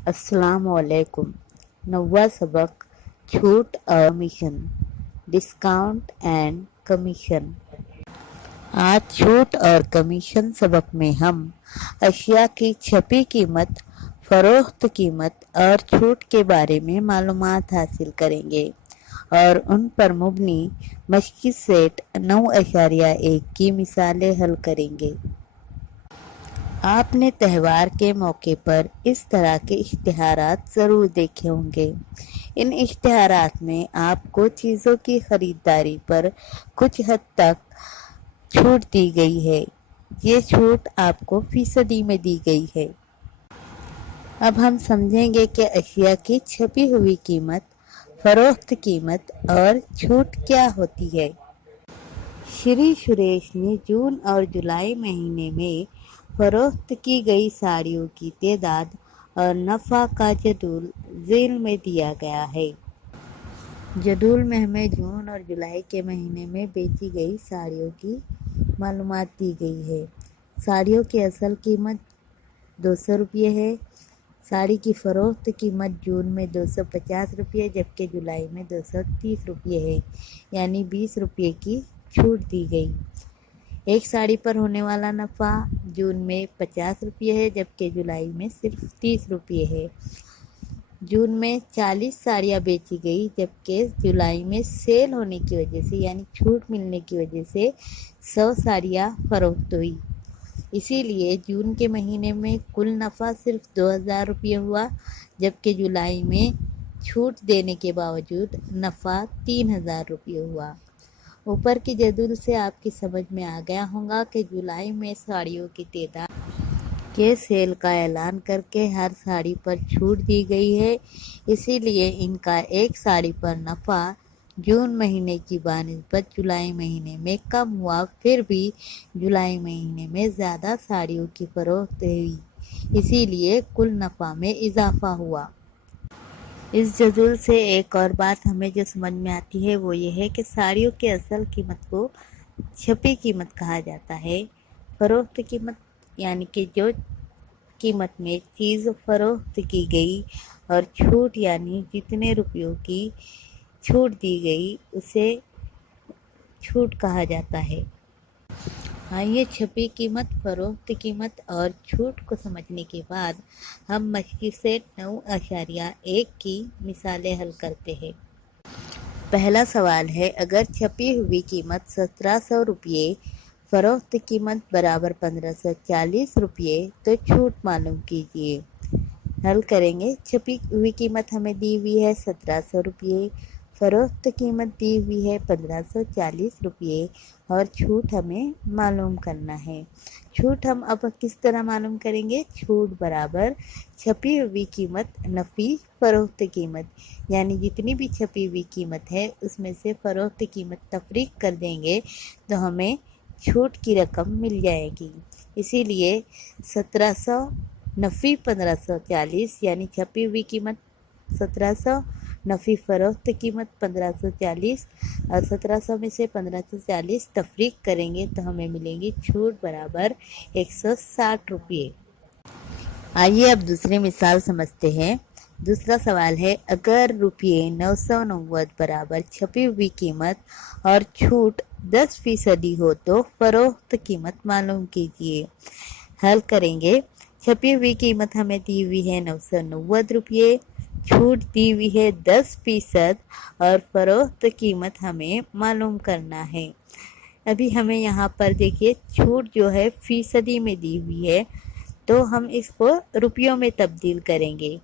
अस्सलाम वालेकुम। नौवा सबक छूट और कमीशन, डिस्काउंट एंड कमीशन। आज छूट और कमीशन सबक में हम अशिया की छपी कीमत, फरोख्त कीमत और छूट के बारे में मालूमात हासिल करेंगे और उन पर मुबनी मशकी सेट 9.1 की मिसालें हल करेंगे। आपने त्यौहार के मौके पर इस तरह के इश्तिहारात ज़रूर देखे होंगे। इन इश्तिहारात में आपको चीज़ों की ख़रीदारी पर कुछ हद तक छूट दी गई है। ये छूट आपको फीसदी में दी गई है। अब हम समझेंगे कि अशिया की छपी हुई कीमत, फरोख्त कीमत और छूट क्या होती है। श्री सुरेश ने जून और जुलाई महीने में फरोख्त की गई साड़ियों की तादाद और नफ़ा का जदूल ज़ेल में दिया गया है। जदूल में हमें जून और जुलाई के महीने में बेची गई साड़ियों की मालूमात दी गई है। साड़ियों की असल कीमत 200 रुपये है। साड़ी की फ़रोख्त कीमत जून में 250 रुपये जबकि जुलाई में 230 रुपये है, यानी 20 रुपये की छूट दी गई। एक साड़ी पर होने वाला नफ़ा जून में 50 रुपये है जबकि जुलाई में सिर्फ 30 रुपये है। जून में 40 साड़ियाँ बेची गई जबकि जुलाई में सेल होने की वजह से, यानी छूट मिलने की वजह से 100 साड़ियाँ फ़रोख्त हुई। इसीलिए जून के महीने में कुल नफ़ा सिर्फ 2000 रुपये हुआ जबकि जुलाई में छूट देने के बावजूद नफ़ा 3000 रुपये हुआ। ऊपर की जदूल से आपकी समझ में आ गया होगा कि जुलाई में साड़ियों की तादाद के सेल का ऐलान करके हर साड़ी पर छूट दी गई है। इसीलिए इनका एक साड़ी पर नफ़ा जून महीने की बानिस्बत जुलाई महीने में कम हुआ, फिर भी जुलाई महीने में ज़्यादा साड़ियों की फ़रोख्त हुई, इसीलिए कुल नफ़ा में इजाफा हुआ। इस जदूल से एक और बात हमें जो समझ में आती है वो ये है कि साड़ियों की असल कीमत को छपी कीमत कहा जाता है। फ़रोख्त कीमत यानी कि जो कीमत में चीज़ फ़रोख्त की गई, और छूट यानी जितने रुपयों की छूट दी गई उसे छूट कहा जाता है। आइए छपी कीमत, फ़रोख्त कीमत और छूट को समझने के बाद हम मशकी सेट 9.1 की मिसालें हल करते हैं। पहला सवाल है, अगर छपी हुई कीमत 1700 रुपये, फ़रोख्त कीमत बराबर 1540 रुपये, तो छूट मालूम कीजिए। हल करेंगे। छपी हुई कीमत हमें दी हुई है 1700 रुपये, फ़रोख्त कीमत दी हुई है 1540 रुपये और छूट हमें मालूम करना है। छूट हम अब किस तरह मालूम करेंगे? छूट बराबर छपी हुई कीमत नफ़ी फ़रोख्त कीमत, यानी जितनी भी छपी हुई कीमत है उसमें से फ़रोख्त कीमत तफरीक कर देंगे तो हमें छूट की रकम मिल जाएगी। इसीलिए 1700 नफ़ी 1540, यानी छपी हुई कीमत 1700 नफ़ी फ़रोख्त कीमत 1540, और 1700 में से 1540 तफरीक करेंगे तो हमें मिलेंगी छूट बराबर 160 रुपये। आइए अब दूसरी मिसाल समझते हैं। दूसरा सवाल है, अगर रुपये 990 बराबर छपी हुई कीमत और छूट 10% हो तो फ़रोख्त कीमत मालूम कीजिए। हल करेंगे। छपी हुई कीमत हमें दी हुई है 990 रुपये, छूट दी हुई है 10% और फ़रोख्त कीमत हमें मालूम करना है। अभी हमें यहाँ पर देखिए छूट जो है फीसदी में दी हुई है, तो हम इसको रुपयों में तब्दील करेंगे।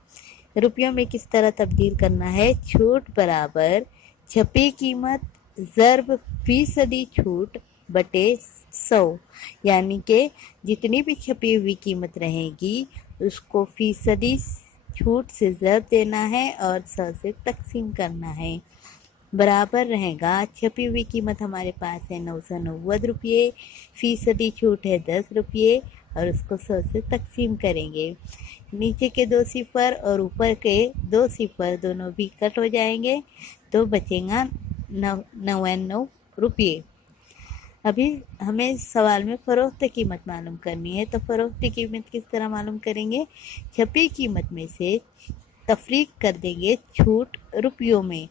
रुपयों में किस तरह तब्दील करना है? छूट बराबर छपी कीमत ज़र्ब फीसदी छूट बटे 100, यानी कि जितनी भी छपी हुई कीमत रहेगी उसको फीसदी छूट से ज़र्ब देना है और 100 से तकसीम करना है। बराबर रहेगा, छपी हुई कीमत हमारे पास है 990 रुपये, फीसदी छूट है 10 रुपये और उसको 100 से तकसीम करेंगे। नीचे के 2 सिफ़र और ऊपर के 2 सिफ़र दोनों भी कट हो जाएंगे तो बचेगा 99 रुपये। ابھی ہمیں اس سوال میں فروخت قیمت معلوم کرنی ہے، تو فروخت قیمت کس طرح معلوم کریں گے؟ چھپی قیمت میں سے تفریق کر دیں گے چھوٹ روپیوں میں۔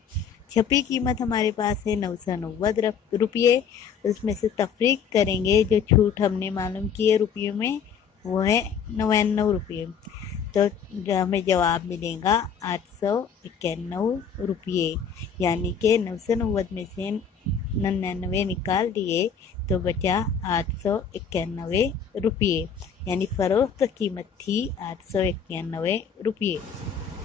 چھپی قیمت ہمارے پاس ہے 990 روپیے، اس میں سے تفریق کریں گے جو چھوٹ ہم نے معلوم کی ہے روپیوں میں، وہ ہے 99 روپیے، تو ہمیں جواب ملے گا 891 روپیے، یعنی کہ 990 میں سے 99 نکال دیے تو بچا 891 روپیے، یعنی فروخت قیمت تھی 891 روپیے۔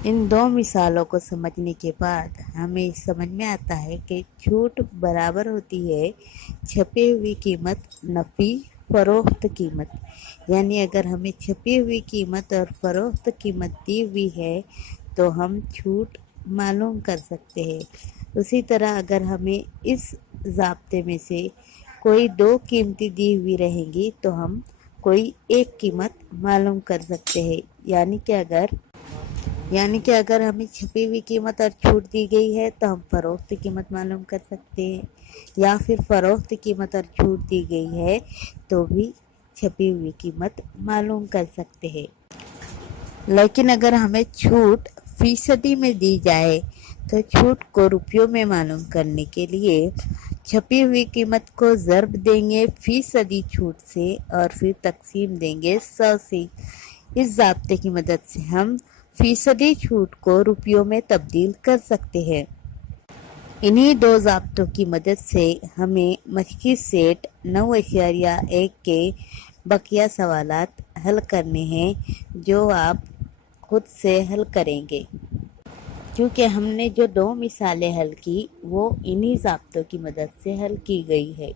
ان دو مثالوں کو سمجھنے کے بعد ہمیں سمجھ میں آتا ہے کہ چھوٹ برابر ہوتی ہے چھپی ہوئی قیمت نفی فروخت قیمت، یعنی اگر ہمیں چھپی ہوئی قیمت اور فروخت قیمت دی ہوئی ہے تو ہم چھوٹ معلوم کر سکتے ہیں۔ اسی طرح اگر ہمیں اس ضابطے میں سے کوئی دو قیمتیں دی ہوئی رہیں گی تو ہم کوئی ایک قیمت معلوم کر سکتے ہیں، یعنی کہ اگر ہمیں چھپی ہوئی قیمت اور چھوٹ دی گئی ہے تو ہم فروخت قیمت معلوم کر سکتے ہیں، یا پھر فروخت قیمت اور چھوٹ دی گئی ہے تو بھی چھپی ہوئی قیمت معلوم کر سکتے ہیں۔ لیکن اگر ہمیں چھوٹ فیصدی میں دی جائے تو چھوٹ کو روپیوں میں معلوم کرنے کے لیے چھپی ہوئی قیمت کو ضرب دیں گے فیصدی چھوٹ سے اور پھر تقسیم دیں گے 100 سے۔ اس ضابطے کی مدد سے ہم فیصدی چھوٹ کو روپیوں میں تبدیل کر سکتے ہیں۔ انہی دو ضابطوں کی مدد سے ہمیں مشقی سیٹ 9.1 کے بقیہ سوالات حل کرنے ہیں، جو آپ خود سے حل کریں گے۔ کیونکہ ہم نے جو دو مثالیں حل کی وہ انہی ضابطوں کی مدد سے حل کی گئی ہے۔